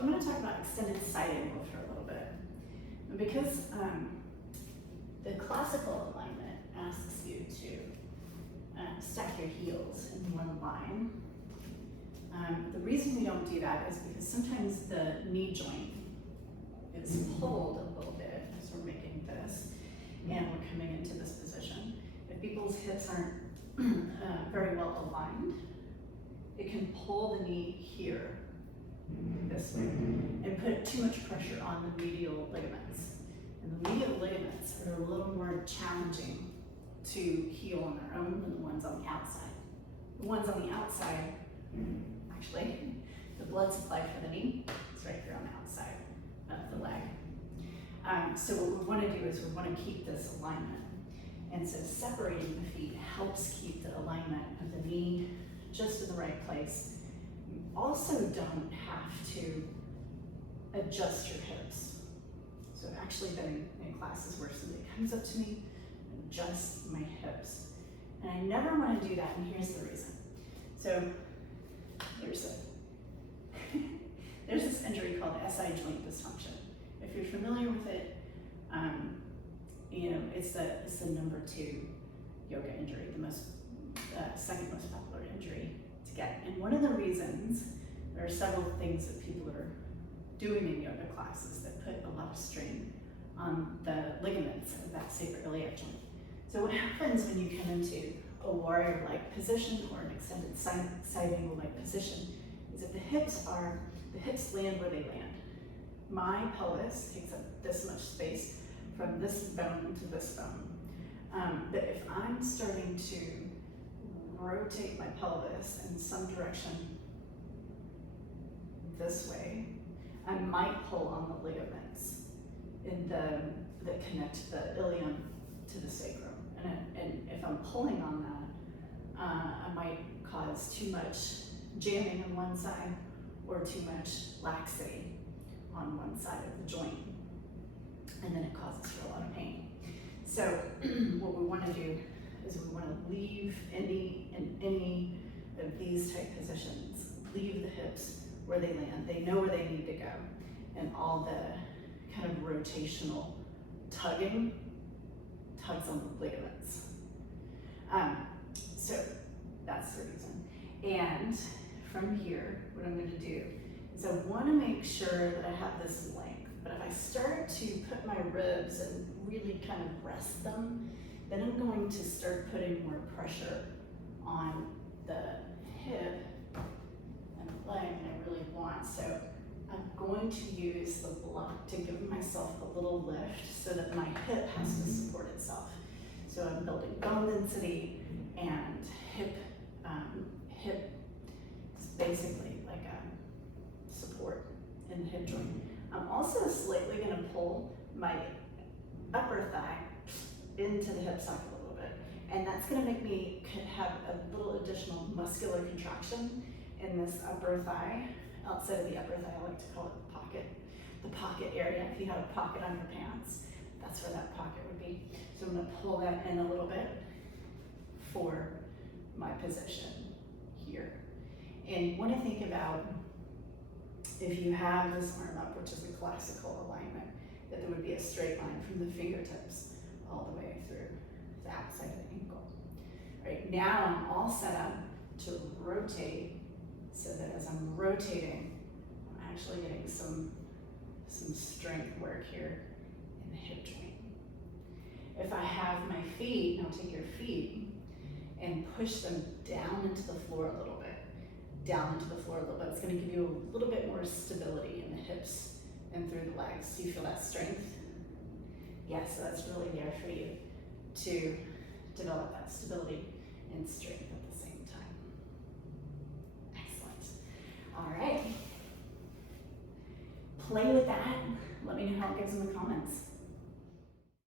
So I'm going to talk about extended side angle for a little bit. And because the classical alignment asks you to stack your heels in one line, the reason we don't do that is because sometimes the knee joint is pulled a little bit as we're making this and we're coming into this position. If people's hips aren't very well aligned, it can pull the knee here this way and put too much pressure on the medial ligaments. And the medial ligaments are a little more challenging to heal on their own than the ones on the outside. The ones on the outside, actually, the blood supply for the knee is right here on the outside of the leg. So what we want to do is we want to keep this alignment. And so separating the feet helps keep the alignment of the knee just in the right place. You also don't have to adjust your hips. So I've actually been in classes where somebody comes up to me and adjusts my hips. And I never want to do that, and here's the reason. So there's this injury called SI joint dysfunction. If you're familiar with it, it's the number 2 yoga injury, the most second most popular injury to get. And one of the reasons, there are several things that people are doing in yoga classes that put a lot of strain on the ligaments of that sacroiliac joint. So what happens when you come into a warrior-like position or an extended side angle-like position is that the hips land where they land. My pelvis takes up this much space from this bone to this bone. But if I'm starting to rotate my pelvis in some direction this way, I might pull on the ligaments that connect the ilium to the sacrum. And if I'm pulling on that, I might cause too much jamming on one side or too much laxity on one side of the joint. And then it causes for a lot of pain. So what we want to do is we want to leave any of these type positions, leave the hips where they land. They know where they need to go. And all the kind of rotational tugs on the ligaments. So that's the reason. And from here, what I'm going to do is I want to make sure that I have this length. But if I start to put my ribs and really kind of rest them, then I'm going to start putting more pressure on the hip and the leg, and I really want. So I'm going to use the block to give myself a little lift so that my hip has to support itself. So I'm building bone density and hip is basically like a support in the hip joint. I'm also slightly going to pull my upper thigh into the hip socket a little bit. And that's going to make me have a little additional muscular contraction in this upper thigh. Outside of the upper thigh, I like to call it the pocket. The pocket area. If you have a pocket on your pants, that's where that pocket would be. So I'm going to pull that in a little bit for my position here. And when I think about if you have this arm up, which is a classical alignment, that there would be a straight line from the fingertips all the way through the outside of the ankle. Right now I'm all set up to rotate so that as I'm rotating, I'm actually getting some strength work here in the hip joint. If I have my feet, now take your feet and push them down into the floor a little bit. Down into the floor a little bit. It's going to give you a little bit more stability in the hips and through the legs. Do you feel that strength? Yes, so that's really there for you to develop that stability and strength at the same time. Excellent. All right. Play with that. Let me know how it goes in the comments.